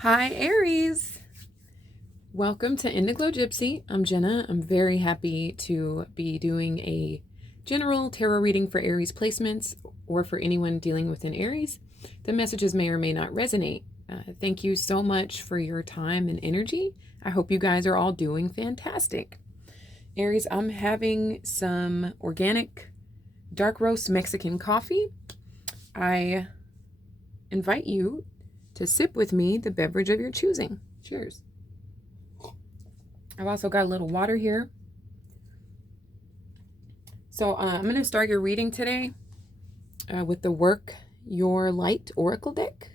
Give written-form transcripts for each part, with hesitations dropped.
Hi, Aries. Welcome to Indiglojypsy. I'm Jenna. I'm very happy to be doing a general tarot reading for Aries placements or for anyone dealing with an Aries. The messages may or may not resonate. Thank you so much for your time and energy. I hope you guys are all doing fantastic. Aries, I'm having some organic dark roast Mexican coffee. I invite you to sip with me the beverage of your choosing. Cheers. I've also got a little water here. So I'm going to start your reading today with the Work Your Light Oracle deck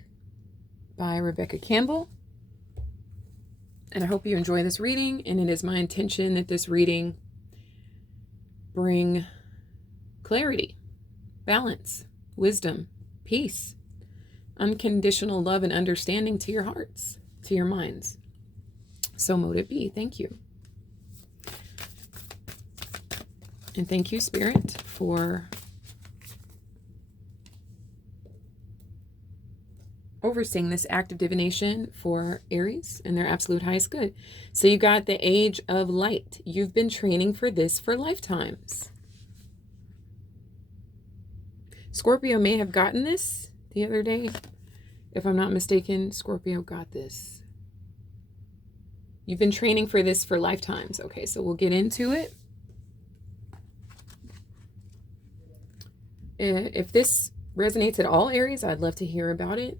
by Rebecca Campbell. And I hope you enjoy this reading. And it is my intention that this reading bring clarity, balance, wisdom, peace, unconditional love and understanding to your hearts, to your minds. So mote it be. Thank you. And thank you, Spirit, for overseeing this act of divination for Aries and their absolute highest good. So you got the Age of Light. You've been training for this for lifetimes. Scorpio may have gotten this the other day. If I'm not mistaken, Scorpio got this. You've been training for this for lifetimes. Okay, so we'll get into it. If this resonates at all, Aries, I'd love to hear about it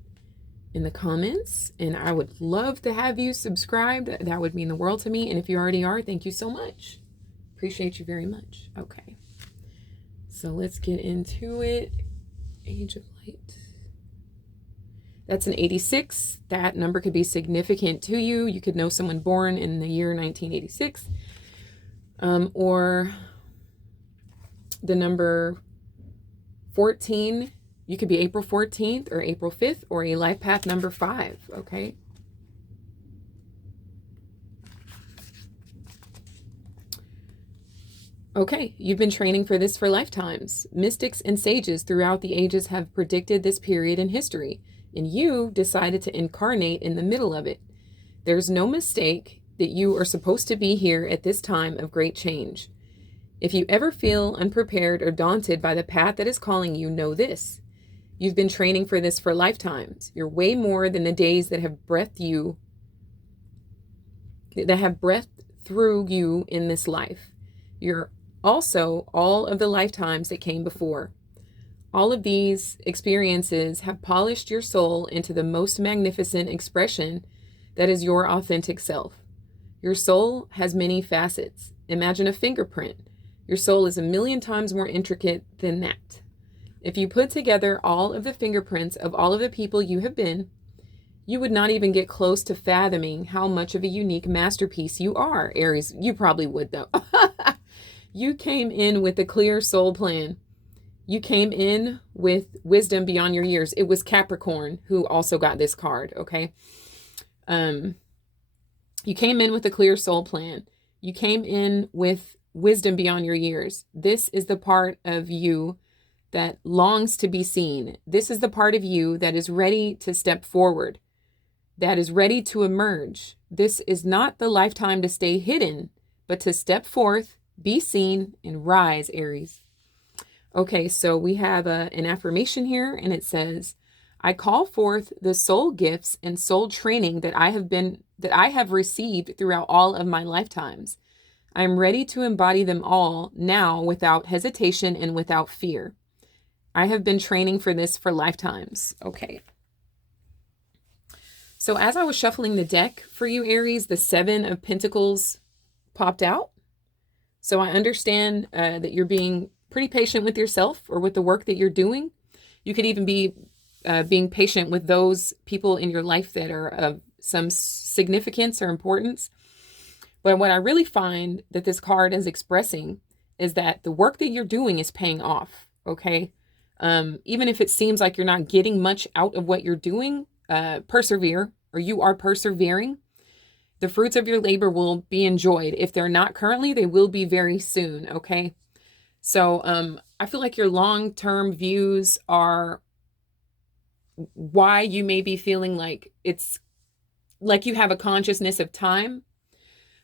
in the comments. And I would love to have you subscribed. That would mean the world to me. And if you already are, thank you so much. Appreciate you very much. Okay, so let's get into it. Age of Light. That's an 86. That number could be significant to you. You could know someone born in the year 1986. Or the number 14. You could be April 14th or April 5th or a life path number 5. Okay. Okay, you've been training for this for lifetimes. Mystics and sages throughout the ages have predicted this period in history, and you decided to incarnate in the middle of it. There's no mistake that you are supposed to be here at this time of great change. If you ever feel unprepared or daunted by the path that is calling you, know this. You've been training for this for lifetimes. You're way more than the days that have breathed through you in this life. You're also all of the lifetimes that came before. All of these experiences have polished your soul into the most magnificent expression that is your authentic self. Your soul has many facets. Imagine a fingerprint. Your soul is 1,000,000 times more intricate than that. If you put together all of the fingerprints of all of the people you have been, you would not even get close to fathoming how much of a unique masterpiece you are, Aries. You probably would, though. You came in with a clear soul plan. You came in with wisdom beyond your years. It was Capricorn who also got this card, okay? You came in with a clear soul plan. You came in with wisdom beyond your years. This is the part of you that longs to be seen. This is the part of you that is ready to step forward, that is ready to emerge. This is not the lifetime to stay hidden, but to step forth, be seen, and rise, Aries. Okay, so we have an affirmation here, and it says, I call forth the soul gifts and soul training that I have received throughout all of my lifetimes. I am ready to embody them all now without hesitation and without fear. I have been training for this for lifetimes. Okay. So as I was shuffling the deck for you, Aries, the 7 of Pentacles popped out. So I understand that you're being pretty patient with yourself or with the work that you're doing. You could even be being patient with those people in your life that are of some significance or importance. But what I really find that this card is expressing is that the work that you're doing is paying off, okay? Even if it seems like you're not getting much out of what you're doing, persevere, or you are persevering. The fruits of your labor will be enjoyed. If they're not currently, they will be very soon, okay? So I feel like your long-term views are why you may be feeling like it's like you have a consciousness of time.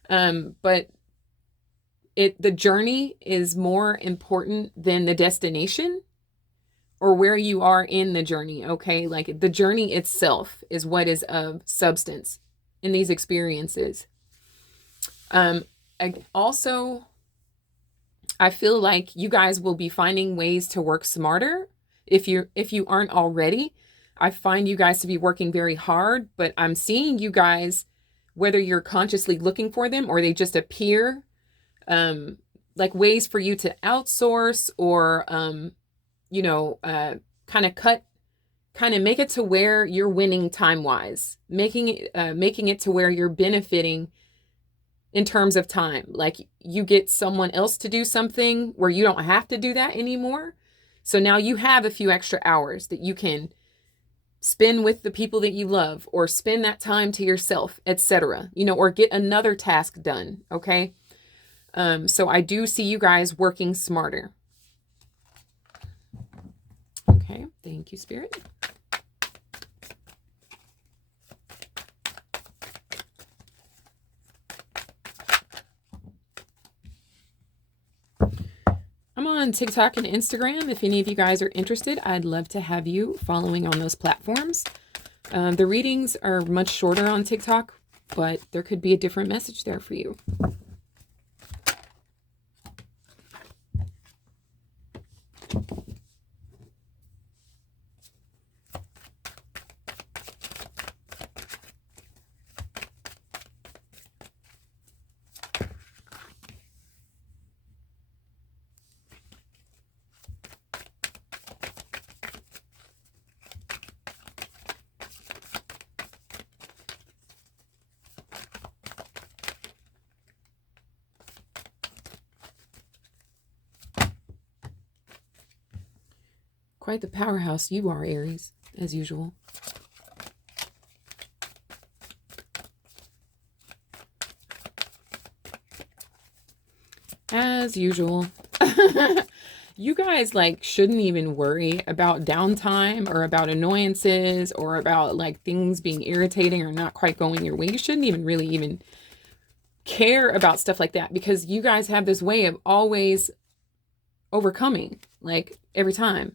But the journey is more important than the destination or where you are in the journey. Okay. Like the journey itself is what is of substance in these experiences. Also, I feel like you guys will be finding ways to work smarter if you aren't already. I find you guys to be working very hard, but I'm seeing you guys, whether you're consciously looking for them or they just appear, like ways for you to outsource or, kind of make it to where you're winning time-wise, making it to where you're benefiting in terms of time. Like you get someone else to do something where you don't have to do that anymore. So now you have a few extra hours that you can spend with the people that you love or spend that time to yourself, etc. Or get another task done. Okay. So I do see you guys working smarter. Okay. Thank you, Spirit. I'm on TikTok and Instagram. If any of you guys are interested, I'd love to have you following on those platforms. The readings are much shorter on TikTok, but there could be a different message there for you. Quite the powerhouse you are, Aries, as usual. As usual. You guys shouldn't even worry about downtime or about annoyances or about things being irritating or not quite going your way. You shouldn't even really even care about stuff like that because you guys have this way of always overcoming every time.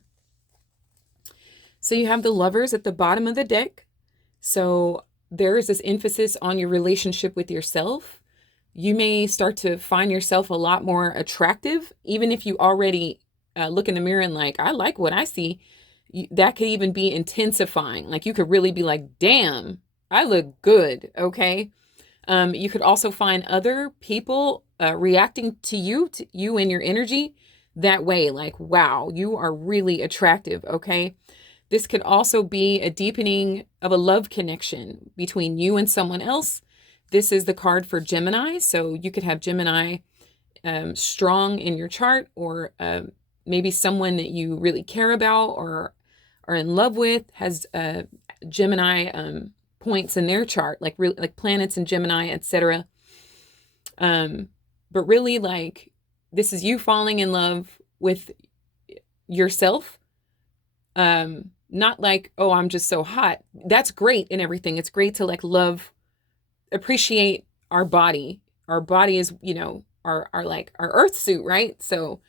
So you have the Lovers at the bottom of the deck. So there is this emphasis on your relationship with yourself. You may start to find yourself a lot more attractive, even if you already look in the mirror and I like what I see. That could even be intensifying. You could really be like, damn, I look good. Okay. You could also find other people reacting to you and your energy that way. Wow, you are really attractive. Okay. This could also be a deepening of a love connection between you and someone else. This is the card for Gemini. So you could have Gemini strong in your chart, or maybe someone that you really care about or are in love with has Gemini points in their chart, like planets in Gemini, etc. But really, this is you falling in love with yourself. Not oh, I'm just so hot. That's great and everything. It's great to love, appreciate our body. Our body is, our earth suit, right? So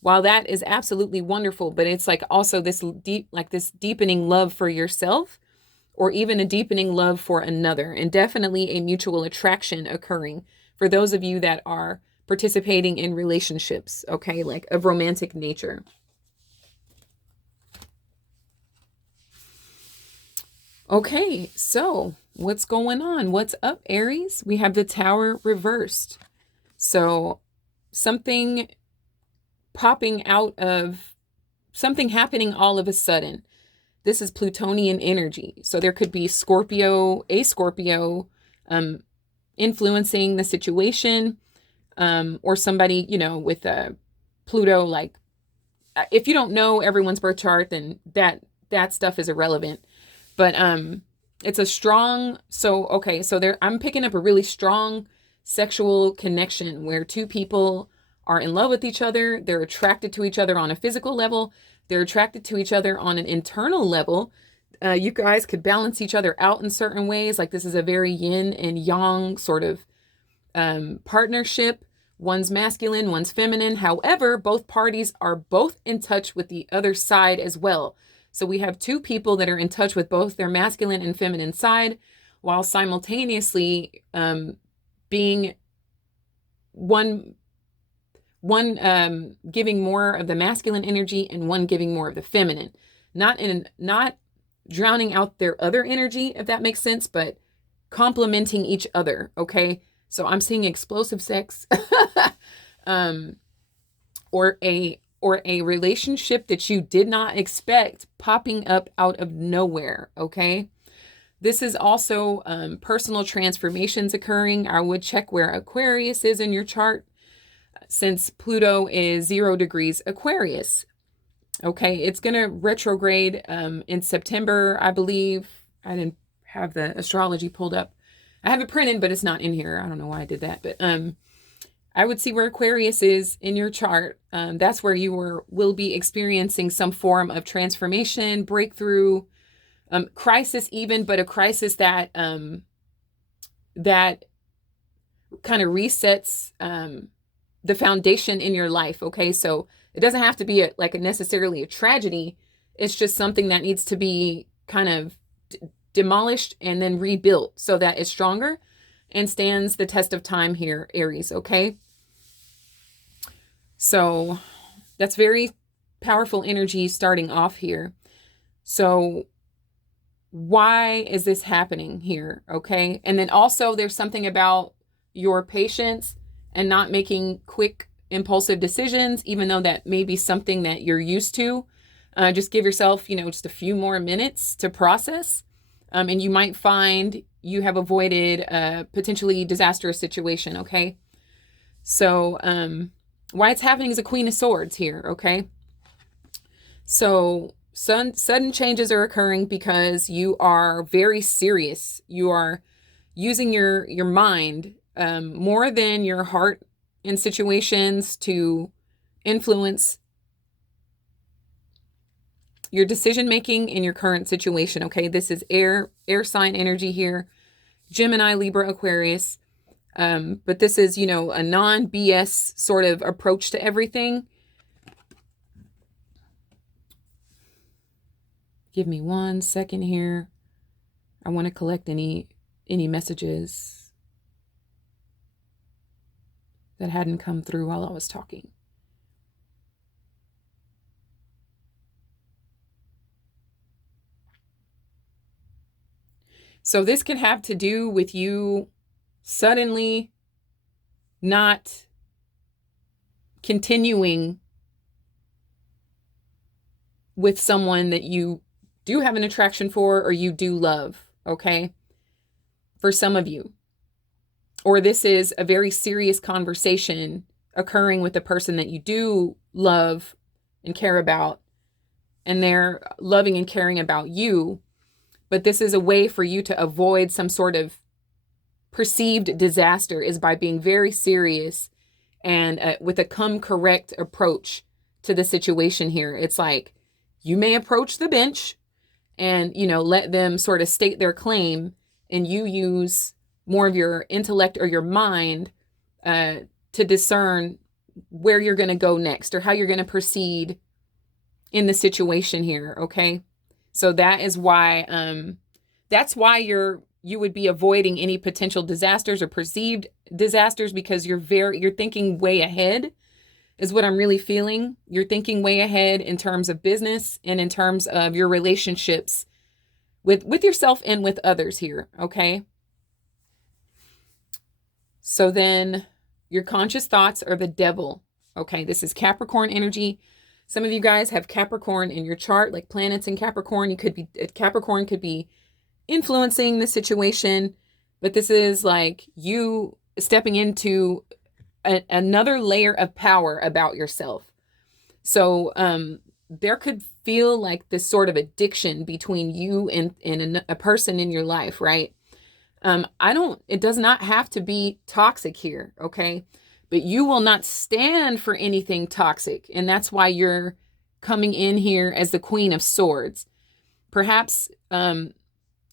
while that is absolutely wonderful, but it's also this deep, this deepening love for yourself, or even a deepening love for another, and definitely a mutual attraction occurring for those of you that are participating in relationships, okay, of romantic nature. Okay, so what's going on? What's up, Aries? We have the Tower reversed. So something popping out of something happening all of a sudden. This is Plutonian energy. So there could be a Scorpio, influencing the situation, or somebody, with Pluto. If you don't know everyone's birth chart, then that stuff is irrelevant. But it's a strong, so there I'm picking up a really strong sexual connection where two people are in love with each other. They're attracted to each other on a physical level. They're attracted to each other on an internal level. You guys could balance each other out in certain ways. Like this is a very yin and yang sort of partnership. One's masculine, one's feminine. However, both parties are both in touch with the other side as well. So we have two people that are in touch with both their masculine and feminine side, while simultaneously being one giving more of the masculine energy and one giving more of the feminine. Not drowning out their other energy, if that makes sense, but complementing each other. Okay. So I'm seeing explosive sex, or a relationship that you did not expect popping up out of nowhere. Okay. This is also personal transformations occurring. I would check where Aquarius is in your chart, since Pluto is 0 degrees Aquarius. Okay, it's going to retrograde in September, I believe. I didn't have the astrology pulled up. I have it printed, but it's not in here. I don't know why I did that. But I would see where Aquarius is in your chart. That's where you will be experiencing some form of transformation, breakthrough, crisis even, but a crisis that that kind of resets the foundation in your life. Okay, so it doesn't have to be necessarily a tragedy. It's just something that needs to be kind of demolished and then rebuilt so that it's stronger and stands the test of time here, Aries. Okay, so that's very powerful energy starting off here. So why is this happening here? Okay, and then also there's something about your patience and not making quick impulsive decisions, even though that may be something that you're used to. Just give yourself, just a few more minutes to process. And you might find you have avoided a potentially disastrous situation. Okay. So, why it's happening is a Queen of Swords here. Okay. So sudden changes are occurring because you are very serious. You are using your mind more than your heart in situations to influence your decision making in your current situation. Okay, this is air sign energy here, Gemini, Libra, Aquarius. But this is, a non-BS sort of approach to everything. Give me 1 second here. I want to collect any messages that hadn't come through while I was talking. So this can have to do with you suddenly not continuing with someone that you do have an attraction for or you do love, okay? For some of you. Or this is a very serious conversation occurring with the person that you do love and care about, and they're loving and caring about you. But this is a way for you to avoid some sort of perceived disaster, is by being very serious and with a come correct approach to the situation here. It's like you may approach the bench and, let them sort of state their claim, and you use more of your intellect or your mind to discern where you're going to go next or how you're going to proceed in the situation here. Okay. So that is why, you would be avoiding any potential disasters or perceived disasters, because you're thinking way ahead is what I'm really feeling. You're thinking way ahead in terms of business and in terms of your relationships with yourself and with others here. Okay. So then your conscious thoughts are the devil. Okay. This is Capricorn energy. Some of you guys have Capricorn in your chart, like planets in Capricorn. Capricorn could be influencing the situation, but this is like you stepping into another layer of power about yourself. So there could feel like this sort of addiction between you and a person in your life, right? It does not have to be toxic here, okay? But you will not stand for anything toxic. And that's why you're coming in here as the Queen of Swords. Perhaps in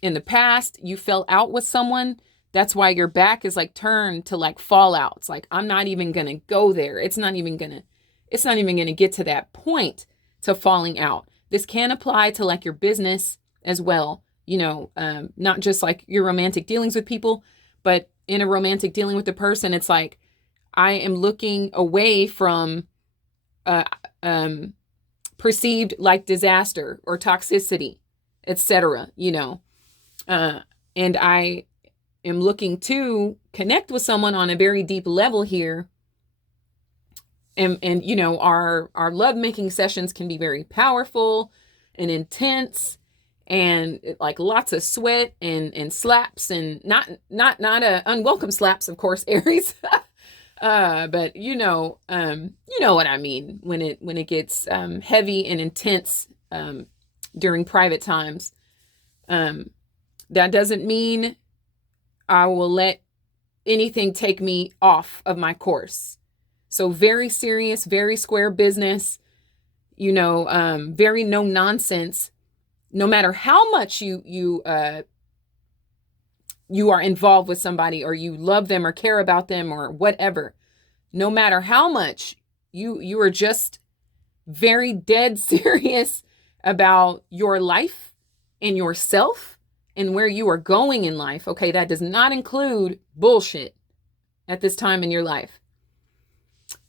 the past you fell out with someone. That's why your back is like turned to like fallout. It's like, I'm not even going to go there. It's not even going to get to that point to falling out. This can apply to like your business as well. Not just like your romantic dealings with people, but in a romantic dealing with the person, it's like, I am looking away from perceived like disaster or toxicity, etc. And I am looking to connect with someone on a very deep level here. And our lovemaking sessions can be very powerful and intense, and like lots of sweat and slaps, and not unwelcome slaps, of course, Aries. But what I mean when it gets heavy and intense during private times. That doesn't mean I will let anything take me off of my course. So very serious, very square business, very no nonsense. No matter how much you are involved with somebody, or you love them or care about them or whatever, no matter how much you are just very dead serious about your life and yourself and where you are going in life. Okay, that does not include bullshit at this time in your life.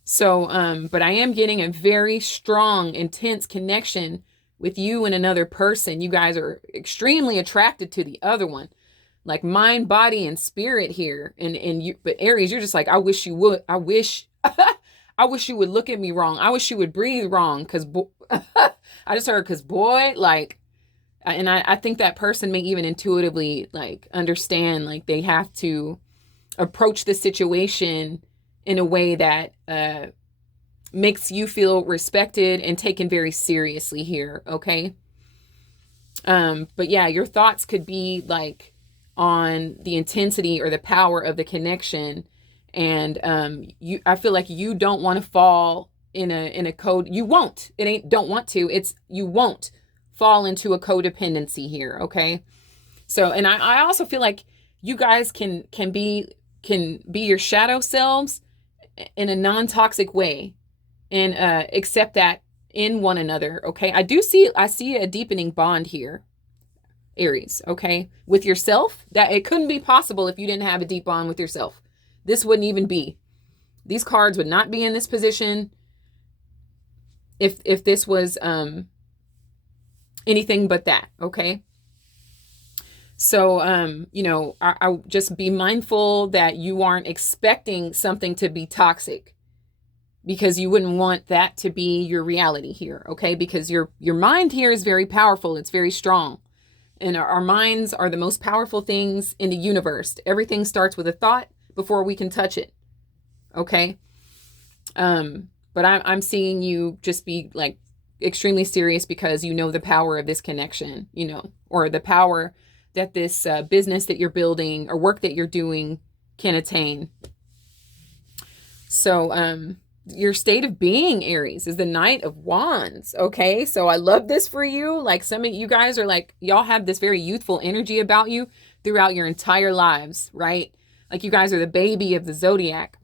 So, but I am getting a very strong, intense connection with you and another person. You guys are extremely attracted to the other one, like mind, body, and spirit here. But Aries, you're just like, I wish you would. I wish you would look at me wrong. I wish you would breathe wrong. Cause I just heard, like, and I think that person may even intuitively like understand, like they have to approach the situation in a way that makes you feel respected and taken very seriously here. Okay. But yeah, your thoughts could be like on the intensity or the power of the connection. And I feel like you don't want to fall in a code. You won't. It ain't don't want to. It's you won't fall into a codependency here. Okay. So, and I also feel like you guys can be your shadow selves in a non-toxic way, and accept that in one another. Okay. I see a deepening bond here, Aries. Okay. With yourself, that it couldn't be possible if you didn't have a deep bond with yourself. This wouldn't even be. These cards would not be in this position if this was anything but that. Okay. So, I just be mindful that you aren't expecting something to be toxic, because you wouldn't want that to be your reality here. Okay. Because your mind here is very powerful. It's very strong. And our minds are the most powerful things in the universe. Everything starts with a thought before we can touch it. Okay. But I'm seeing you just be like extremely serious because you know the power of this connection, or the power that this business that you're building or work that you're doing can attain. So, your state of being, Aries, is the Knight of Wands. Okay. So I love this for you. Like some of you guys are like, y'all have this very youthful energy about you throughout your entire lives, right? Like you guys are the baby of the zodiac,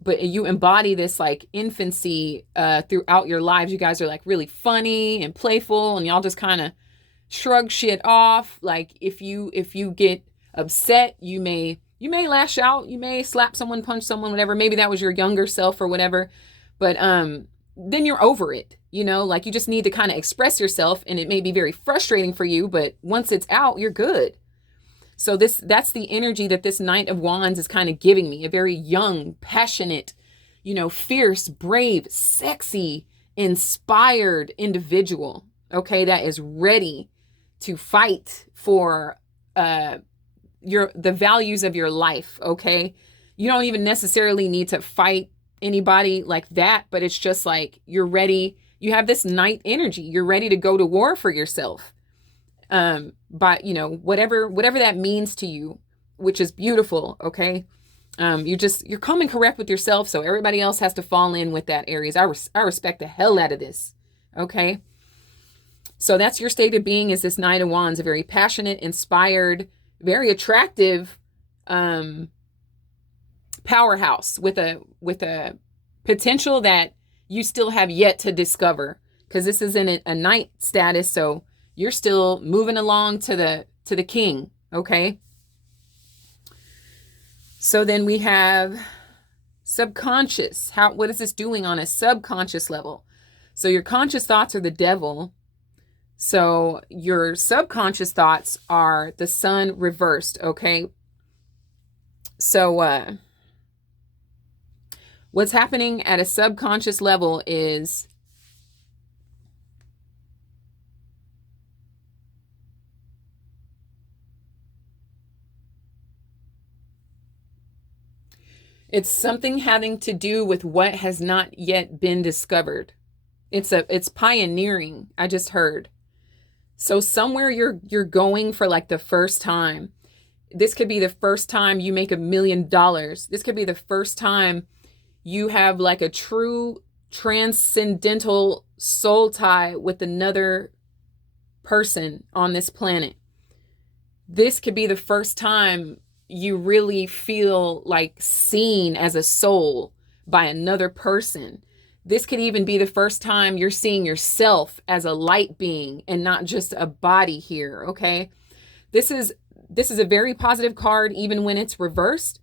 but you embody this like infancy throughout your lives. You guys are like really funny and playful, and y'all just kind of shrug shit off. Like if you get upset, you may lash out, you may slap someone, punch someone, whatever. Maybe that was your younger self or whatever. But then you're over it, like you just need to kind of express yourself, and it may be very frustrating for you, but once it's out, you're good. So that's the energy that this Knight of Wands is kind of giving me, a very young, passionate, fierce, brave, sexy, inspired individual. Okay. That is ready to fight for the values of your life. Okay. You don't even necessarily need to fight anybody like that, but it's just like you're ready. You have this knight energy. You're ready to go to war for yourself. But whatever that means to you, which is beautiful. Okay. You're coming correct with yourself. So everybody else has to fall in with that, Aries. I respect the hell out of this. Okay. So that's your state of being, is this Knight of Wands, a very passionate, inspired, very attractive powerhouse with a potential that you still have yet to discover, because this is in a knight status, so you're still moving along to the king, okay? So then we have subconscious. What is this doing on a subconscious level? So your conscious thoughts are the devil. So your subconscious thoughts are the sun reversed, okay? So what's happening at a subconscious level is it's something having to do with what has not yet been discovered. It's pioneering, I just heard. So somewhere you're going for like the first time. This could be the first time you make $1 million. This could be the first time you have like a true transcendental soul tie with another person on this planet. This could be the first time you really feel like seen as a soul by another person. This could even be the first time you're seeing yourself as a light being and not just a body here, okay? This is a very positive card even when it's reversed.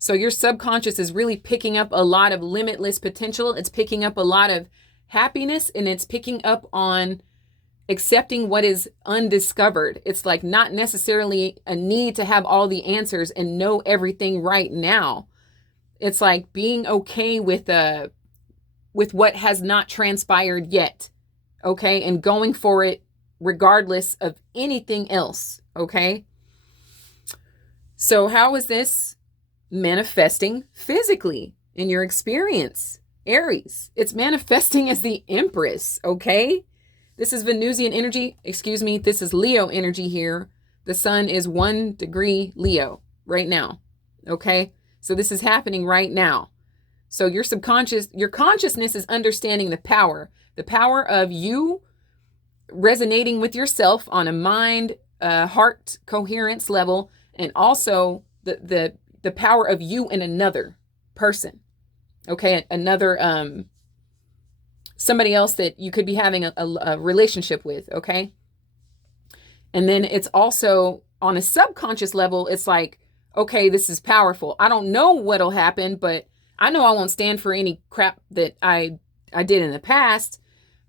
So your subconscious is really picking up a lot of limitless potential. It's picking up a lot of happiness, and it's picking up on accepting what is undiscovered. It's like not necessarily a need to have all the answers and know everything right now. It's like being okay with what has not transpired yet, okay? And going for it regardless of anything else, okay? So how is this manifesting physically in your experience, Aries? It's manifesting as the Empress, okay? This is Venusian energy. Excuse me. This is Leo energy here. The sun is 1 degree Leo right now. Okay. So this is happening right now. So your consciousness is understanding the power of you resonating with yourself on a mind, heart coherence level, and also the power of you and another person. Okay. Another, somebody else that you could be having a relationship with, okay? And then it's also on a subconscious level, it's like, okay, this is powerful. I don't know what'll happen, but I know I won't stand for any crap that I did in the past,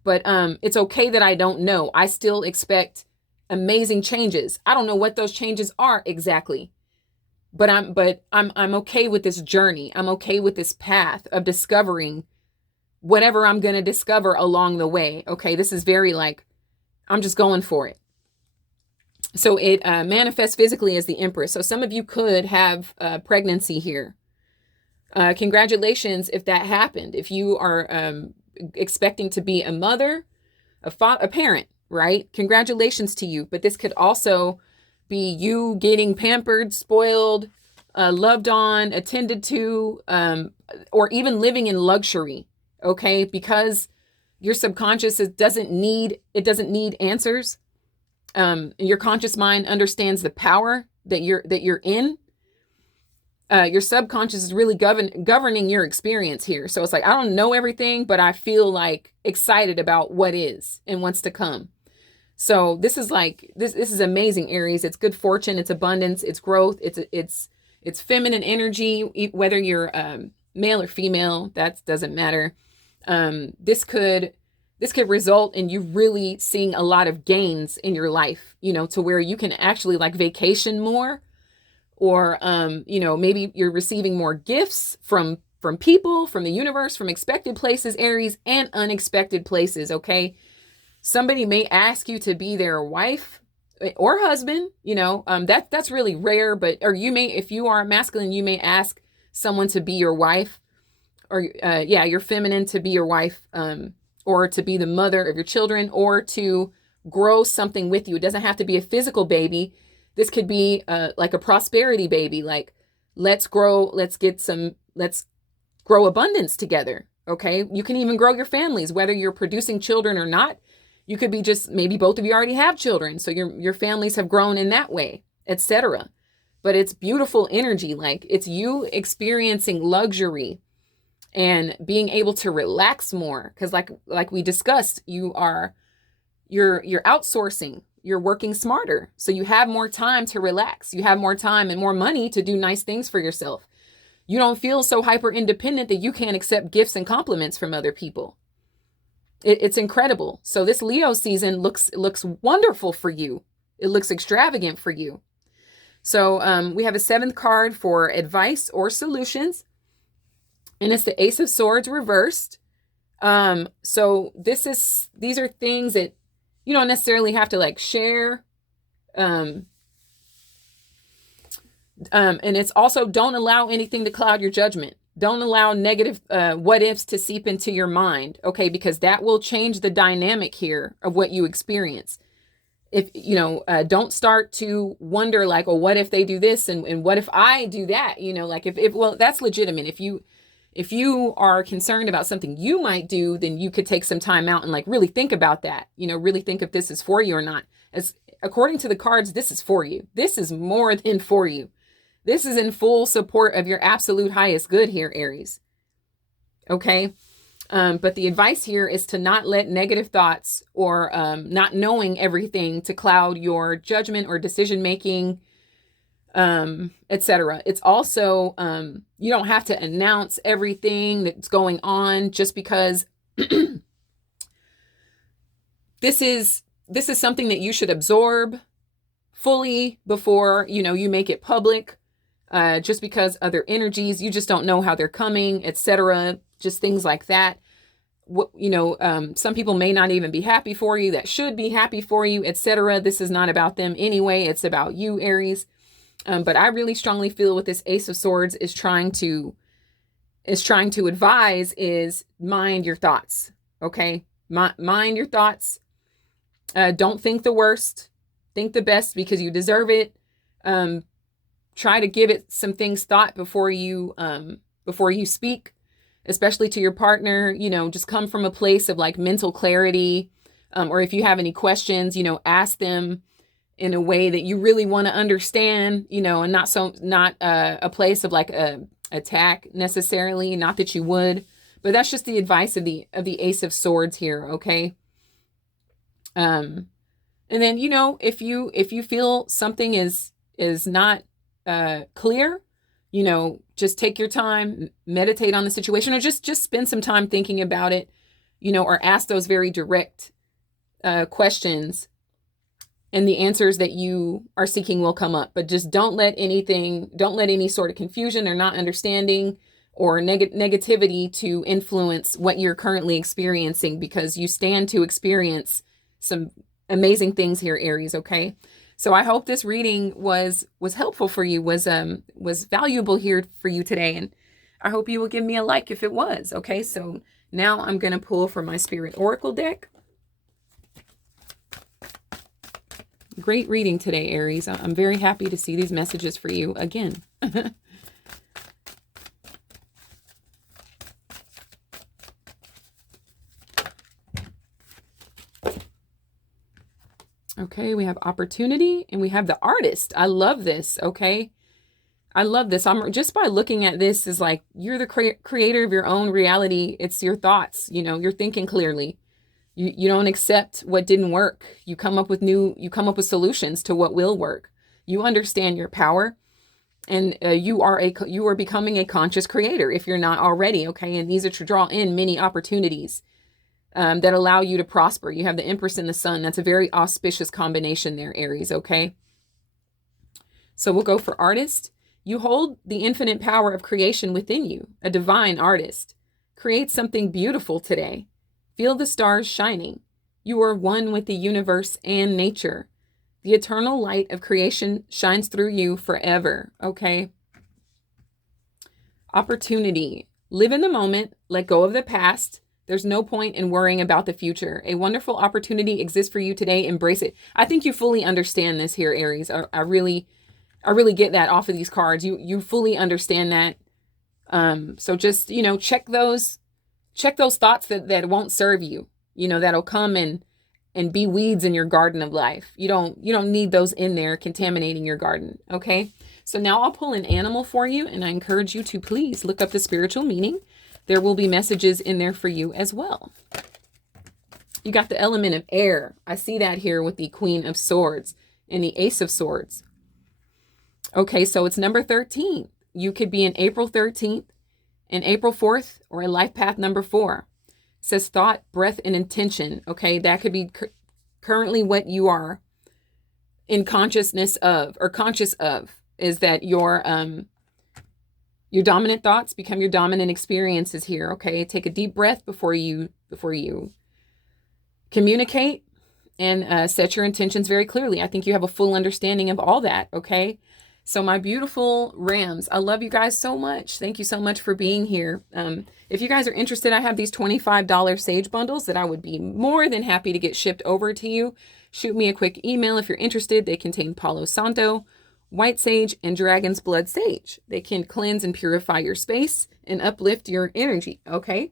but it's okay that I don't know. I still expect amazing changes. I don't know what those changes are exactly, but I'm okay with this journey. I'm okay with this path of discovering whatever I'm going to discover along the way. Okay, this is very like, I'm just going for it. So it manifests physically as the Empress. So some of you could have pregnancy here. Congratulations if that happened. If you are expecting to be a mother, a parent, right? Congratulations to you. But this could also be you getting pampered, spoiled, loved on, attended to, or even living in luxury. Okay, because your subconscious doesn't need answers. Your conscious mind understands the power that you're in. Your subconscious is really governing your experience here. So it's like, I don't know everything, but I feel like excited about what is and what's to come. So this is like this is amazing, Aries. It's good fortune, it's abundance, it's growth, it's feminine energy, whether you're male or female, that doesn't matter. This could result in you really seeing a lot of gains in your life, to where you can actually like vacation more, or, maybe you're receiving more gifts from people, from the universe, from expected places, Aries, and unexpected places. Okay. Somebody may ask you to be their wife or husband, that's really rare, or you may, if you are masculine, you may ask someone to be your wife. Or you're feminine to be your wife, or to be the mother of your children, or to grow something with you. It doesn't have to be a physical baby. This could be like a prosperity baby. Like, let's grow abundance together. Okay. You can even grow your families, whether you're producing children or not. You could be just, maybe both of you already have children, so your families have grown in that way, etc. But it's beautiful energy. Like, it's you experiencing luxury and being able to relax more. Because like we discussed, you're outsourcing. You're working smarter. So you have more time to relax. You have more time and more money to do nice things for yourself. You don't feel so hyper independent that you can't accept gifts and compliments from other people. It's incredible. So this Leo season looks wonderful for you. It looks extravagant for you. So we have a 7th card for advice or solutions, and it's the Ace of Swords reversed. So these are things that you don't necessarily have to like share. And it's also, don't allow anything to cloud your judgment. Don't allow negative what ifs to seep into your mind, okay? Because that will change the dynamic here of what you experience. If, don't start to wonder like, oh, what if they do this? And what if I do that? Like well, that's legitimate. If you are concerned about something you might do, then you could take some time out and like really think about that, really think if this is for you or not. As according to the cards, this is for you. This is more than for you. This is in full support of your absolute highest good here, Aries. Okay. But the advice here is to not let negative thoughts or not knowing everything to cloud your judgment or decision making, etc. It's also, you don't have to announce everything that's going on just because this is something that you should absorb fully before, you make it public. Just because other energies, you just don't know how they're coming, etc. Just things like that. Some people may not even be happy for you that should be happy for you, etc. This is not about them anyway. It's about you, Aries. But I really strongly feel what this Ace of Swords is trying to advise is mind your thoughts. Okay. Mind your thoughts. Don't think the worst. Think the best because you deserve it. Try to give it some things thought before you speak, especially to your partner. Just come from a place of like mental clarity, or if you have any questions, ask them in a way that you really want to understand, and not a place of like a attack necessarily. Not that you would, but that's just the advice of the Ace of Swords here. Okay. And then if you feel something is not clear, just take your time, meditate on the situation, or just spend some time thinking about it, or ask those very direct questions, and the answers that you are seeking will come up. But just don't let any sort of confusion or not understanding or negativity to influence what you're currently experiencing, because you stand to experience some amazing things here, Aries. Okay. So I hope this reading was helpful for you, was valuable here for you today. And I hope you will give me a like if it was. Okay, so now I'm going to pull from my Spirit Oracle deck. Great reading today, Aries. I'm very happy to see these messages for you again. Okay, we have opportunity and we have the artist. I love this, okay? I love this. I'm just by looking at this is like you're the creator of your own reality. It's your thoughts, you're thinking clearly. You don't accept what didn't work. You come up with solutions to what will work. You understand your power, and you are becoming a conscious creator if you're not already, okay? And these are to draw in many opportunities that allow you to prosper. You have the Empress and the Sun. That's a very auspicious combination there, Aries, okay? So we'll go for artist. You hold the infinite power of creation within you, a divine artist. Create something beautiful today. Feel the stars shining. You are one with the universe and nature. The eternal light of creation shines through you forever, okay? Opportunity. Live in the moment. Let go of the past. There's no point in worrying about the future. A wonderful opportunity exists for you today. Embrace it. I think you fully understand this here, Aries. I really get that off of these cards. You fully understand that. So just, check those thoughts that won't serve you, that'll come and and be weeds in your garden of life. You don't need those in there contaminating your garden, okay? So now I'll pull an animal for you, and I encourage you to please look up the spiritual meaning. There will be messages in there for you as well. You got the element of air. I see that here with the Queen of Swords and the Ace of Swords. Okay, so it's number 13. You could be an April 13th, an April 4th, or a life path number 4. It says thought, breath, and intention. Okay, that could be currently what you are in consciousness of, or conscious of, is that your dominant thoughts become your dominant experiences here. Okay, take a deep breath before you communicate, and set your intentions very clearly. I think you have a full understanding of all that. Okay. So my beautiful Rams, I love you guys so much. Thank you so much for being here. If you guys are interested, I have these $25 sage bundles that I would be more than happy to get shipped over to you. Shoot me a quick email if you're interested. They contain Palo Santo, white sage, and dragon's blood sage. They can cleanse and purify your space and uplift your energy. Okay.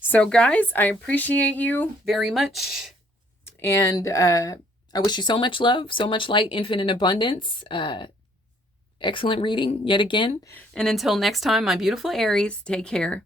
So guys, I appreciate you very much. And I wish you so much love, so much light, infinite abundance. Excellent reading yet again. And until next time, my beautiful Aries, take care.